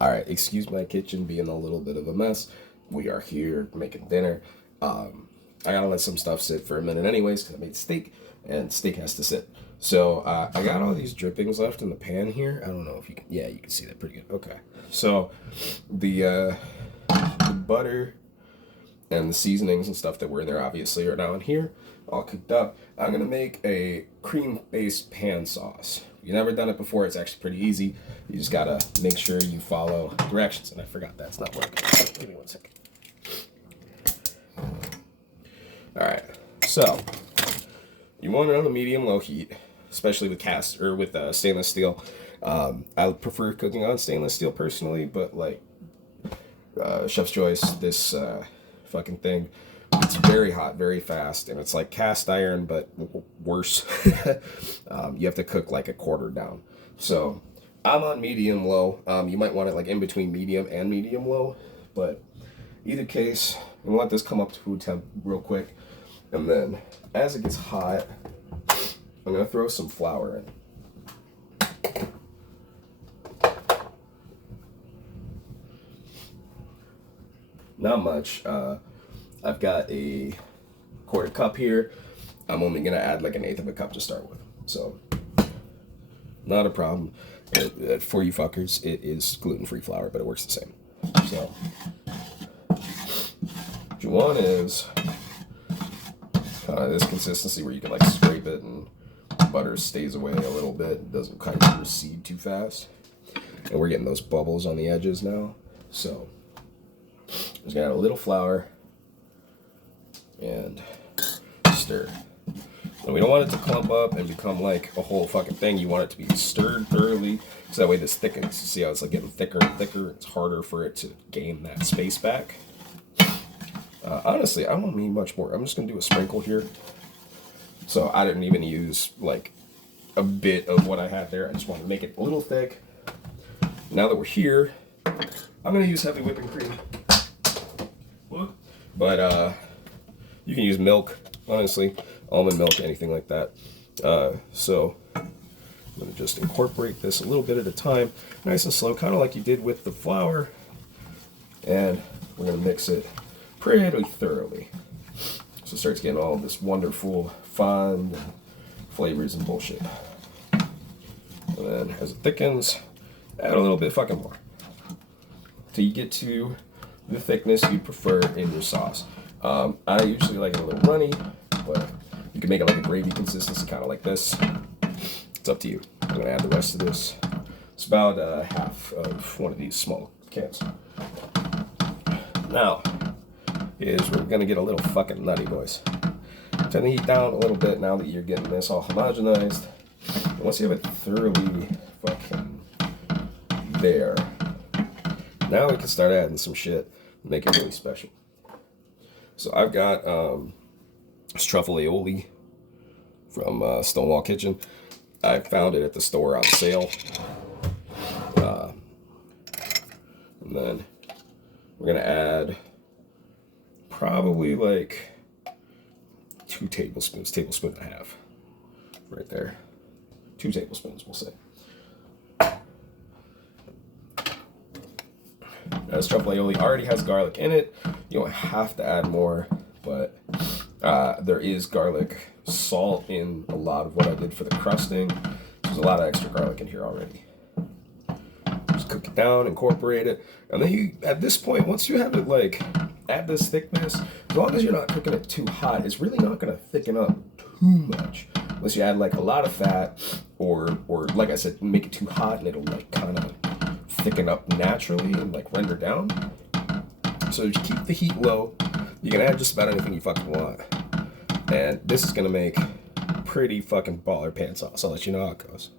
All right, excuse my kitchen being a little bit of a mess. We are here making dinner. I gotta let some stuff sit for a minute, anyways, because I made steak, and steak has to sit. So I got all these drippings left in the pan here. I don't know if you can. Yeah, you can see that pretty good. Okay. So the butter and the seasonings and stuff that were in there obviously are now in here, all cooked up. I'm gonna make a cream-based pan sauce. If you've never done it before, it's actually pretty easy. You just gotta make sure you follow directions. And I forgot that's not working. Give me one second. All right, so you want it on a medium-low heat, especially with stainless steel. I prefer cooking on stainless steel personally, but like Chef's Choice, this fucking thing, it's very hot, very fast, and it's like cast iron, but worse. You have to cook like a quarter down. So I'm on medium low. You might want it like in between medium and medium low, but either case, I'm gonna let this come up to food temp real quick, and then as it gets hot, I'm gonna throw some flour in. Not much. I've got a quarter cup here. I'm only gonna add like an eighth of a cup to start with, so not a problem. For you fuckers, it is gluten-free flour, but it works the same. So what you want is this consistency where you can like scrape it and butter stays away a little bit. It doesn't kind of recede too fast. And we're getting those bubbles on the edges now. So just gonna add a little flour and stir. And we don't want it to clump up and become like a whole fucking thing. You want it to be stirred thoroughly, so that way this thickens. See how it's like getting thicker and thicker? It's harder for it to gain that space back. Honestly, I don't need much more. I'm just gonna do a sprinkle here. So I didn't even use like a bit of what I had there. I just wanted to make it a little thick. Now that we're here, I'm gonna use heavy whipping cream. But you can use milk, honestly, almond milk, anything like that. So I'm gonna just incorporate this a little bit at a time, nice and slow, kind of like you did with the flour. And we're gonna mix it pretty thoroughly, so it starts getting all this wonderful fun flavors and bullshit. And then as it thickens, add a little bit fucking more till you get to the thickness you prefer in your sauce. I usually like it a little runny, but you can make it like a gravy consistency, kind of like this. It's up to you. I'm gonna add the rest of this. It's about half of one of these small cans. Now is we're gonna get a little fucking nutty, boys. Turn the heat down a little bit now that you're getting this all homogenized. And once you have it thoroughly fucking there, now we can start adding some shit and make it really special. So I've got this truffle aioli from Stonewall Kitchen. I found it at the store on sale. And then we're gonna add probably like 2 tablespoons, tablespoon and a half, right there. 2 tablespoons, we'll say. Now, this truffle aioli already has garlic in it. You don't have to add more, but there is garlic salt in a lot of what I did for the crusting. There's a lot of extra garlic in here already. Just cook it down, incorporate it, and then you, at this point, once you have it like at this thickness, as long as you're not cooking it too hot, it's really not gonna thicken up too much. Unless you add like a lot of fat, or like I said, make it too hot and it'll like kind of thicken up naturally and like render down. So if you keep the heat low, you can add just about anything you fucking want. And this is gonna make pretty fucking baller pan sauce. I'll let you know how it goes.